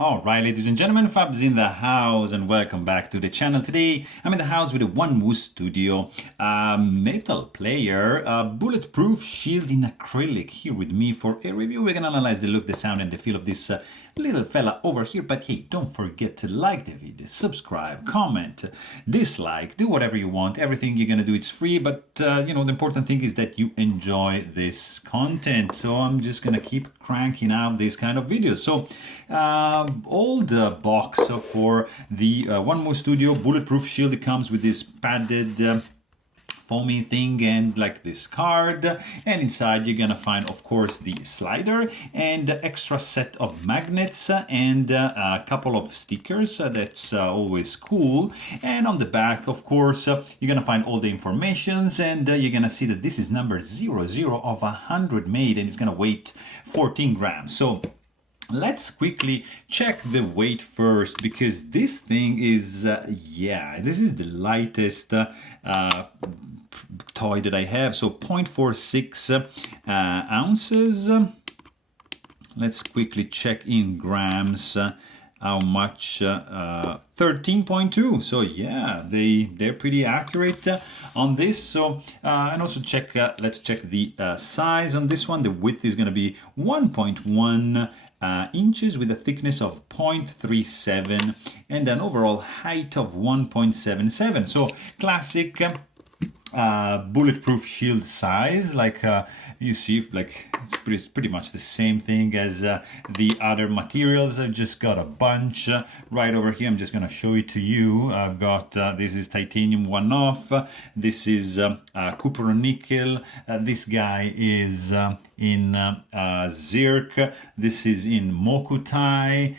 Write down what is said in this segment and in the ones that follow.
All right, ladies and gentlemen, Fab's in the house and welcome back to the channel. Today, I'm in the house with a WanWu Studio metal player, bulletproof shield in acrylic here with me for a review. We're going to analyze the look, the sound, and the feel of this little fella over here. But hey, don't forget to like the video, subscribe, comment, dislike, do whatever you want. Everything you're going to do, it's free. But, you know, the important thing is that you enjoy this content. So I'm just going to keep cranking out these kind of videos. So, old box for the WanWu Studio bulletproof shield. It comes with this padded foamy thing and like this card, and inside you're gonna find, of course, the slider and extra set of magnets and a couple of stickers. That's always cool. And on the back, of course, you're gonna find all the informations, and you're gonna see that this is number 00 of 100 made, and it's gonna weigh 14 grams. So let's quickly check the weight first, because this thing is, this is the lightest toy that I have. So 0.46 ounces. Let's quickly check in grams. How much? 13.2. So yeah, they're pretty accurate on this. So and also check. Let's check the size on this one. The width is going to be 1.1 inches with a thickness of 0.37 and an overall height of 1.77. So classic bulletproof shield size, like you see, like it's pretty much the same thing as the other materials. I've just got a bunch right over here. I'm just going to show it to you. I've got this is titanium one-off, this is copper nickel, this guy is in zirc, this is in mokutai,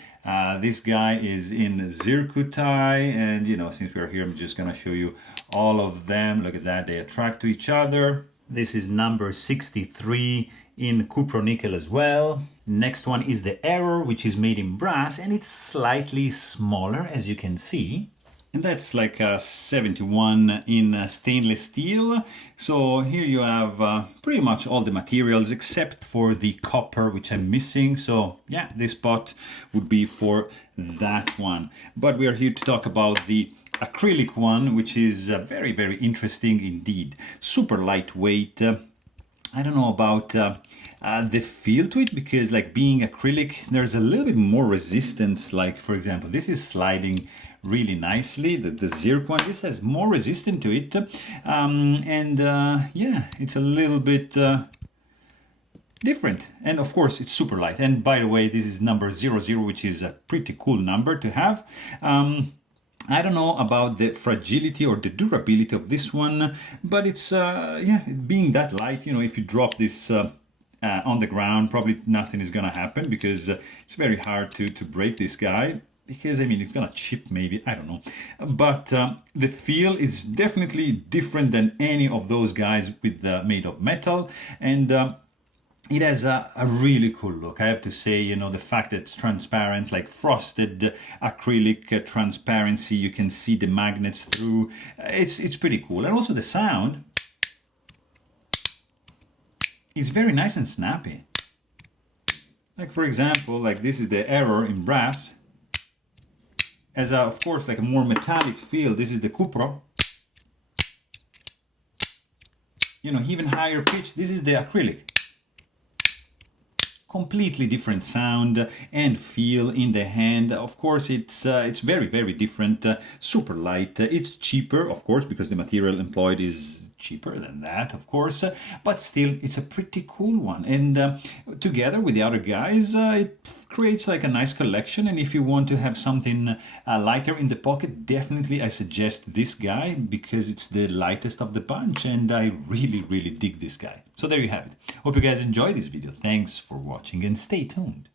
this guy is in zircutai, and you know, since we're here, I'm just gonna show you all of them. Look at that, they attract to each other. This is number 63 in copper nickel as well. Next one is the Error, which is made in brass, and it's slightly smaller, as you can see. And that's like 71 in stainless steel. So here you have pretty much all the materials except for the copper, which I'm missing. So yeah, this spot would be for that one. But we are here to talk about the acrylic one, which is very, very interesting indeed. Super lightweight. I don't know about the feel to it, because like being acrylic, there's a little bit more resistance. Like for example, this is sliding really nicely. The zirc one, this has more resistance to it, yeah, it's a little bit different. And of course, it's super light. And by the way, this is number 00, which is a pretty cool number to have. I don't know about the fragility or the durability of this one, but it's yeah, being that light, you know, if you drop this on the ground, probably nothing is gonna happen, because it's very hard to break this guy, because I mean, it's gonna chip maybe, I don't know. But the feel is definitely different than any of those guys with made of metal, and it has a really cool look, I have to say. You know, the fact that it's transparent, like frosted acrylic transparency, you can see the magnets through. It's pretty cool. And also the sound is very nice and snappy. Like for example, like this is the Error in brass. As a, of course, like a more metallic feel. This is the copper. You know, even higher pitch. This is the acrylic. Completely different sound and feel in the hand. Of course, it's very, very different. Super light. It's cheaper, of course, because the material employed is cheaper than that, of course, but still it's a pretty cool one. And together with the other guys, it creates like a nice collection. And if you want to have something lighter in the pocket, definitely I suggest this guy, because it's the lightest of the bunch, and I really, really dig this guy. So there you have it. Hope you guys enjoyed this video. Thanks for watching and stay tuned.